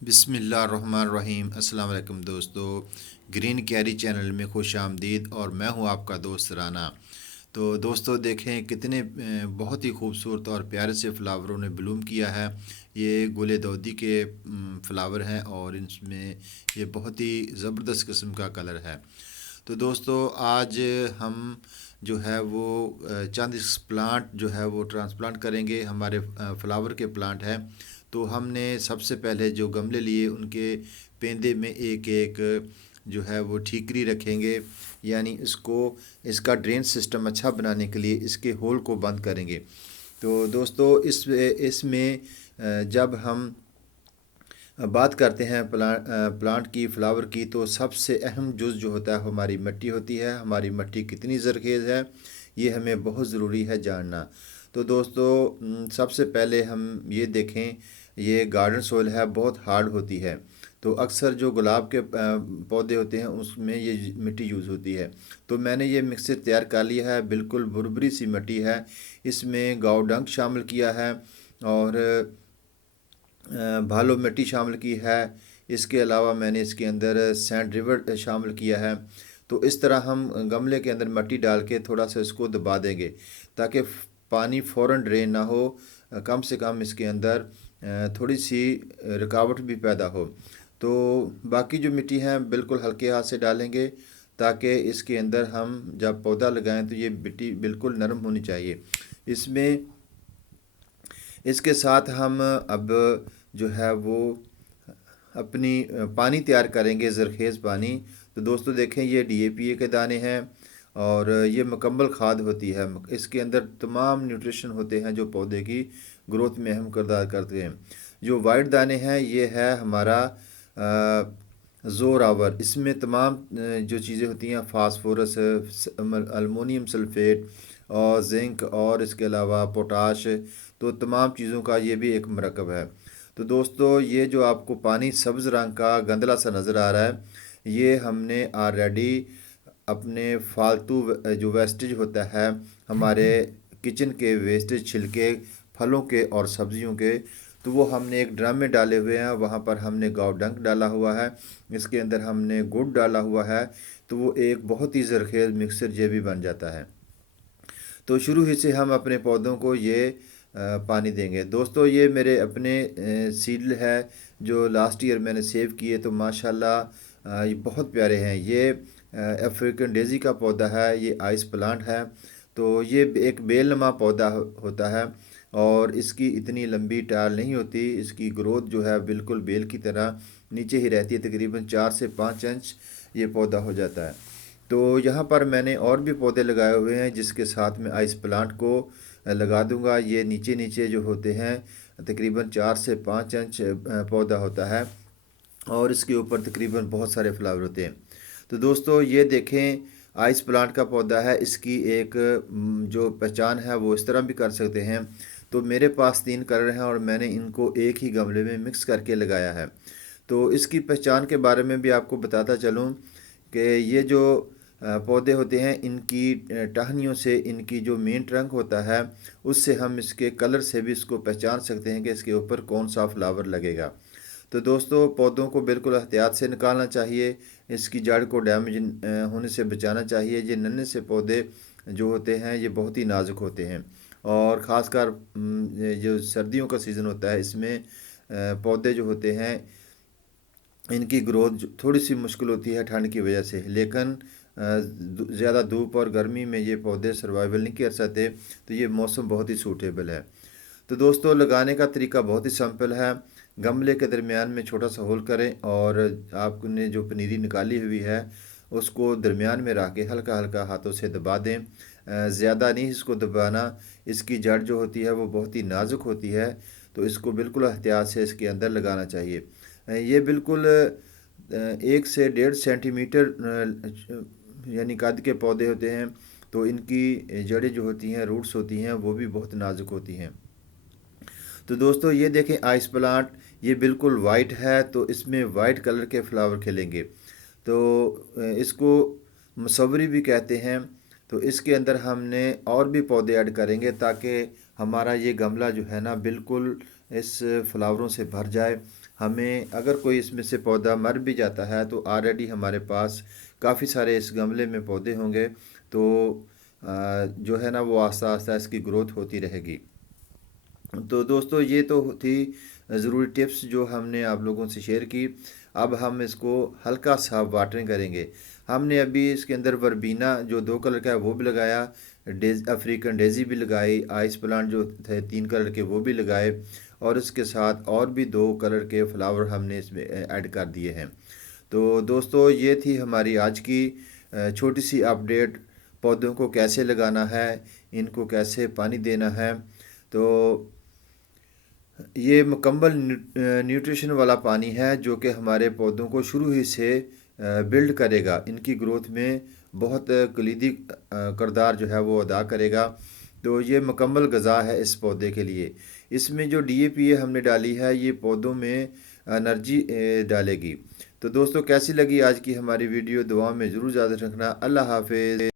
बिस्मिल्लाहिर्रहमानिर्रहीम। अस्सलाम वालेकुम दोस्तों, ग्रीन कैरी चैनल में खुश आमदीद। और मैं हूं आपका दोस्त राना। तो दोस्तों देखें कितने बहुत ही खूबसूरत और प्यारे से फ्लावरों ने ब्लूम किया है। ये गुले दाउदी के फ्लावर हैं और इनमें ये बहुत ही ज़बरदस्त किस्म का कलर है। तो दोस्तों आज हम जो है वो चंद इस प्लांट जो है वो ट्रांसप्लांट करेंगे। हमारे फ्लावर के प्लांट हैं। तो हमने सबसे पहले जो गमले लिए उनके पेंदे में एक एक जो है वो ठीकरी रखेंगे, यानी इसको इसका ड्रेन सिस्टम अच्छा बनाने के लिए इसके होल को बंद करेंगे। तो दोस्तों इसमें जब हम बात करते हैं प्लांट की, फ्लावर की, तो सबसे अहम जुज़ जो होता है हमारी मिट्टी होती है। हमारी मिट्टी कितनी ज़रखेज़ है ये हमें बहुत ज़रूरी है जानना। तो दोस्तों सबसे पहले हम ये देखें, ये गार्डन सोइल है, बहुत हार्ड होती है। तो अक्सर जो गुलाब के पौधे होते हैं उसमें ये मिट्टी यूज़ होती है। तो मैंने ये मिक्सर तैयार कर लिया है, बिल्कुल भुरभुरी सी मिट्टी है। इसमें गाँव डंक शामिल किया है और भालो मिट्टी शामिल की है। इसके अलावा मैंने इसके अंदर सैंड रिवर शामिल किया है। तो इस तरह हम गमले के अंदर मिट्टी डाल के थोड़ा सा इसको दबा देंगे ताकि पानी फ़ौरन ड्रेन ना हो। कम से कम इसके अंदर थोड़ी सी रुकावट भी पैदा हो। तो बाकी जो मिट्टी है बिल्कुल हल्के हाथ से डालेंगे ताकि इसके अंदर हम जब पौधा लगाएं तो ये मिट्टी बिल्कुल नरम होनी चाहिए। इसमें इसके साथ हम अब जो है वो अपनी पानी तैयार करेंगे, ज़रखेज़ पानी। तो दोस्तों देखें ये डीएपी के दाने हैं और ये मुकम्मल खाद होती है। इसके अंदर तमाम न्यूट्रिशन होते हैं जो पौधे की ग्रोथ में अहम किरदार करते हैं। जो वाइट दाने हैं ये है हमारा ज़ोरावर। इसमें तमाम जो चीज़ें होती हैं, फास्फोरस, अल्मोनियम सल्फेट और जिंक और इसके अलावा पोटाश, तो तमाम चीज़ों का ये भी एक मरकब है। तो दोस्तों ये जो आपको पानी सब्ज़ रंग का गंदला सा नज़र आ रहा है, ये हमने ऑलरेडी अपने फालतू जो वेस्टेज होता है हमारे किचन के वेस्टेज, छिलके फलों के और सब्जियों के, तो वो हमने एक ड्रम में डाले हुए हैं। वहाँ पर हमने गाँव डंक डाला हुआ है, इसके अंदर हमने गुड़ डाला हुआ है। तो वो एक बहुत ही ज़रखेज़ मिक्सर ये भी बन जाता है। तो शुरू ही से हम अपने पौधों को ये पानी देंगे। दोस्तों ये मेरे अपने सीड है जो लास्ट ईयर मैंने सेव किए, तो माशाल्लाह ये बहुत प्यारे हैं। ये अफ्रीकन डेज़ी का पौधा है, ये आइस प्लांट है। तो ये एक बेलनुमा पौधा होता है और इसकी इतनी लंबी टाल नहीं होती। इसकी ग्रोथ जो है बिल्कुल बेल की तरह नीचे ही रहती है, तकरीबन 4 से 5 इंच ये पौधा हो जाता है। तो यहाँ पर मैंने और भी पौधे लगाए हुए हैं जिसके साथ में आइस प्लांट को लगा दूंगा। ये नीचे नीचे जो होते हैं तकरीबन 4 से 5 इंच पौधा होता है और इसके ऊपर तकरीबन बहुत सारे फ्लावर होते हैं। तो दोस्तों ये देखें आइस प्लांट का पौधा है, इसकी एक जो पहचान है वो इस तरह भी कर सकते हैं। तो मेरे पास 3 कलर हैं और मैंने इनको एक ही गमले में मिक्स करके लगाया है। तो इसकी पहचान के बारे में भी आपको बताता चलूँ कि ये जो पौधे होते हैं इनकी टहनियों से, इनकी जो मेन ट्रंक होता है उससे हम इसके कलर से भी इसको पहचान सकते हैं कि इसके ऊपर कौन सा फ्लावर लगेगा। तो दोस्तों पौधों को बिल्कुल एहतियात से निकालना चाहिए, इसकी जड़ को डैमेज होने से बचाना चाहिए। ये नन्हे से पौधे जो होते हैं ये बहुत ही नाजुक होते हैं और ख़ासकर ये जो सर्दियों का सीज़न होता है इसमें पौधे जो होते हैं इनकी ग्रोथ थोड़ी सी मुश्किल होती है ठंड की वजह से। लेकिन ज़्यादा धूप और गर्मी में ये पौधे सर्वाइवल नहीं कर सकते, तो ये मौसम बहुत ही सूटेबल है। तो दोस्तों लगाने का तरीका बहुत ही सिंपल है। गमले के दरमियान में छोटा सा होल करें और आपने जो पनीरी निकाली हुई है उसको दरमियान में रख के हल्का हल्का हाथों से दबा दें। ज़्यादा नहीं इसको दबाना, इसकी जड़ जो होती है वो बहुत ही नाजुक होती है। तो इसको बिल्कुल एहतियात से इसके अंदर लगाना चाहिए। ये बिल्कुल 1 से 1.5 सेंटीमीटर यानी कद के पौधे होते हैं। तो इनकी जड़ें जो होती हैं, रूट्स होती हैं, वो भी बहुत नाजुक होती हैं। तो दोस्तों ये देखें आइस प्लांट, ये बिल्कुल वाइट है तो इसमें वाइट कलर के फ्लावर खिलेंगे। तो इसको मसवरी भी कहते हैं। तो इसके अंदर हमने और भी पौधे ऐड करेंगे ताकि हमारा ये गमला जो है ना बिल्कुल इस फ्लावरों से भर जाए। हमें अगर कोई इसमें से पौधा मर भी जाता है तो ऑलरेडी हमारे पास काफ़ी सारे इस गमले में पौधे होंगे, तो जो है ना वो आस्ता आस्ता इसकी ग्रोथ होती रहेगी। तो दोस्तों ये तो थी ज़रूरी टिप्स जो हमने आप लोगों से शेयर की। अब हम इसको हल्का सा वाटरिंग करेंगे। हमने अभी इसके अंदर वर्बीना जो 2 कलर का है वो भी लगाया, अफ्रीकन डेज़ी भी लगाई, आइस प्लांट जो थे 3 कलर के वो भी लगाए, और इसके साथ और भी 2 कलर के फ्लावर हमने इसमें ऐड कर दिए हैं। तो दोस्तों ये थी हमारी आज की छोटी सी अपडेट, पौधों को कैसे लगाना है, इनको कैसे पानी देना है। तो ये मुकम्मल न्यूट्रिशन वाला पानी है जो कि हमारे पौधों को शुरू ही से बिल्ड करेगा, इनकी ग्रोथ में बहुत कलीदी किरदार जो है वो अदा करेगा। तो ये मुकम्मल ग़िज़ा है इस पौधे के लिए। इसमें जो डीएपी हमने डाली है ये पौधों में एनर्जी डालेगी। तो दोस्तों कैसी लगी आज की हमारी वीडियो, दुआ में ज़रूर याद रखना। अल्लाह हाफिज़।